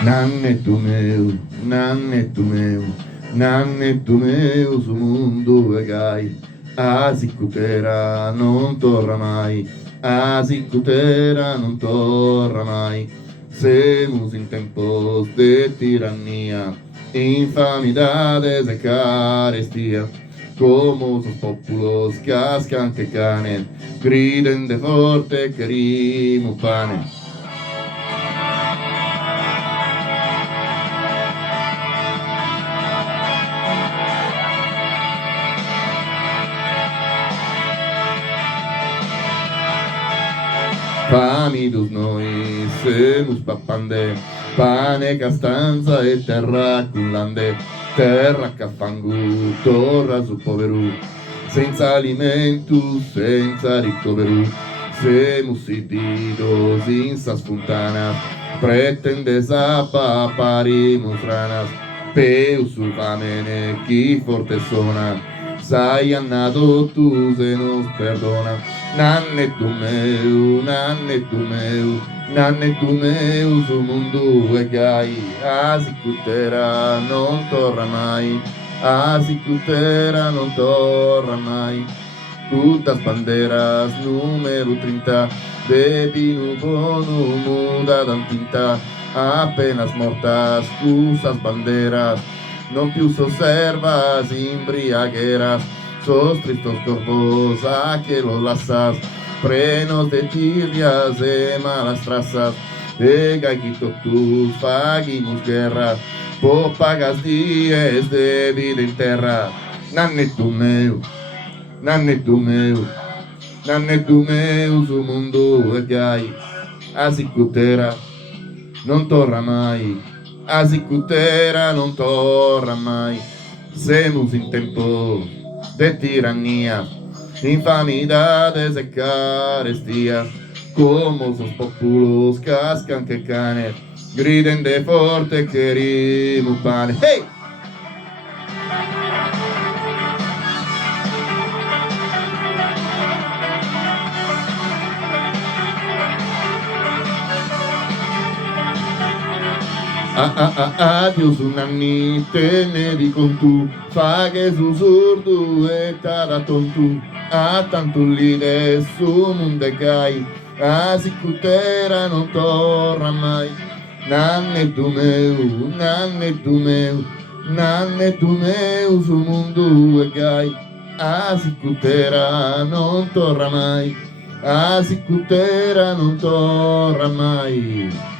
Nanneto meu, nanneto meu, su mundo é gai, a zicutera non torna mai, a zicutera non torna mai. Semos em tempos de tirania, infamidades e carestia, como os populos cascan que canen, griden de forte querimo pane. Fami dos noi, semus papande, pane castanza e terra cullande, terra caffangu, torra su poveru, senza alimento, senza ricoveru, semus sitidos in sas funtanas, pretendes a paparimus ranas, peu su famene, chi forte sona, sai annato tu se nos perdona. Nanneto meu, nanneto meu, nanneto meu, su mundo é gai, a zicutera non torna mai, a zicutera non torna mai. Tutas banderas, número 30, de vino bono, muda dan tinta, apenas mortas, usas banderas, non più servas, imbriagueras, sos tristos corpos a que los lasas, frenos de tibias e malas trazas, de gaguito tus faguimos guerra, po pagas dias de vida en terra. Nanneto meu, nanneto meu, nanneto meu, su mundo é gai, a zicutera non torna mai, a zicutera non torna mai. Semos em tempo de tirania, infamidades e carestias, como os populos cascan que canes, griden de forte querimo pane. Hey! Adios un anni, te ne dico tu, fa che sussurdu e tada tontu, a tanto lide su munde gai, a sicutera non torna mai. Nanneto meu, nanneto meu, nanneto meu, su mundo e gai, a sicutera non torna mai, a sicutera non torna mai.